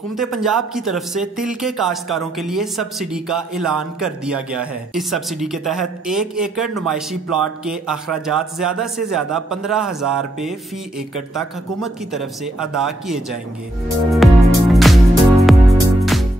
हुकूमत पंजाब की तरफ से तिल के काश्तकारों के लिए सब्सिडी का ऐलान कर दिया गया है। इस सब्सिडी के तहत 1 एकड़ नुमाइशी प्लॉट के अखराजात ज्यादा से ज्यादा 15,000 रुपए फी एकड़ तक हुकूमत की तरफ से अदा किए जाएंगे।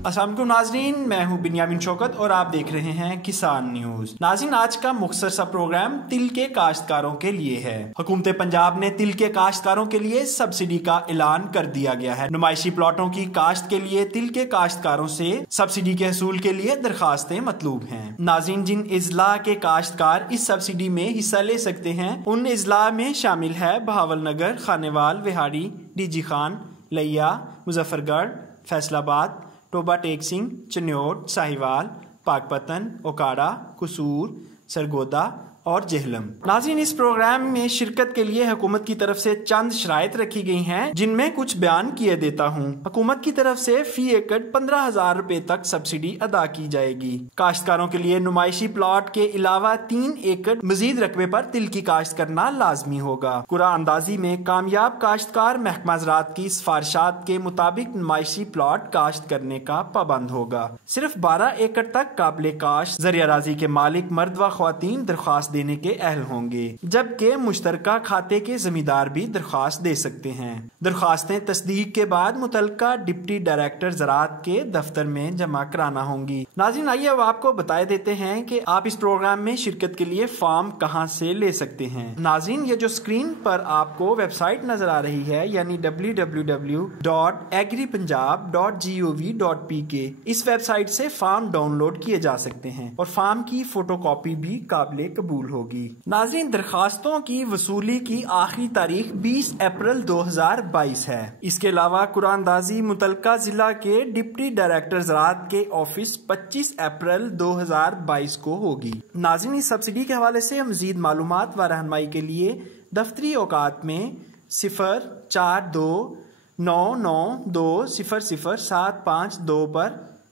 अस्सलाम वालेकुम नाज़रीन, मैं हूं बिन्यामिन शौकत और आप देख रहे हैं किसान न्यूज। नाज़रीन, आज का मुख्तसर सा प्रोग्राम तिल के काश्तकारों के लिए है। हुकूमत पंजाब ने तिल के काश्तकारों के लिए सब्सिडी का ऐलान कर दिया गया है। नुमाइशी प्लॉटों की काश्त के लिए तिल के काश्तकारों से सब्सिडी के हसूल के लिए दरखास्तें मतलूब हैं। नाज़रीन, जिन इजला के काश्तकार इस सब्सिडी में हिस्सा ले सकते हैं उन इजला में शामिल है बहावलनगर, खानेवाल, विहाड़ी, डीजी खान, लिया, मुजफ्फरगढ़, फैसलाबाद, टोबा टेक सिंह, चन्योट, साहिवाल, पाकपतन, ओकाड़ा, कसूर, सरगोदा और जेहलम। नाज़रीन, इस प्रोग्राम में शिरकत के लिए हुकूमत की तरफ से चंद शराइत रखी गई हैं जिनमें कुछ बयान किए देता हूँ। हुकूमत की तरफ से फी एकड़ 15,000 रुपए तक सब्सिडी अदा की जाएगी। काश्तकारों के लिए नुमाइशी प्लॉट के अलावा 3 एकड़ मजीद रकबे पर तिल की काश्त करना लाजमी होगा। कुरान अंदाजी में कामयाब काश्तकार महकमा ज़राअत की सिफारिशात के मुताबिक नुमाइशी प्लॉट काश्त करने का पाबंद होगा। सिर्फ 12 एकड़ तक काबिल काश्त ज़रिया राजी के मालिक मर्द व ख्वातीन दरख्वास्त देने के अहल होंगे, जबकि मुश्तरका खाते के जमींदार भी दरख्वास्त दे सकते हैं। दरख्वास्तें तस्दीक के बाद मुतल्लिका डिप्टी डायरेक्टर ज़राअत के दफ्तर में जमा कराना होंगी। नाज़रीन, आइए अब आपको बता देते हैं कि आप इस प्रोग्राम में शिरकत के लिए फॉर्म कहां से ले सकते हैं। नाज़रीन, ये जो स्क्रीन पर आपको वेबसाइट नजर आ रही है यानी www.agripunjab.gov.pk, इस वेबसाइट से फॉर्म डाउनलोड किए जा सकते हैं और फॉर्म की फोटोकॉपी भी काबिल कबूल होगी। नाज़रीन, दरखास्तों की वसूली की आखिरी तारीख 20 अप्रैल 2022 है। इसके अलावा कुरानदाजी मुतल्लिका जिला के डिप्टी डायरेक्टर ज़राअत के ऑफिस 25 अप्रैल 2022 को होगी। नाज़रीन, इस सब्सिडी के हवाले से मज़ीद मालूमात व रहनुमाई के लिए दफ्तरी औकात में 04299200752 पर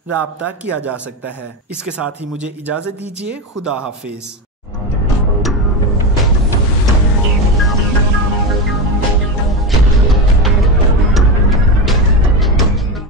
राब्ता किया जा सकता है। इसके साथ ही मुझे इजाज़त दीजिए। खुदा हाफिज।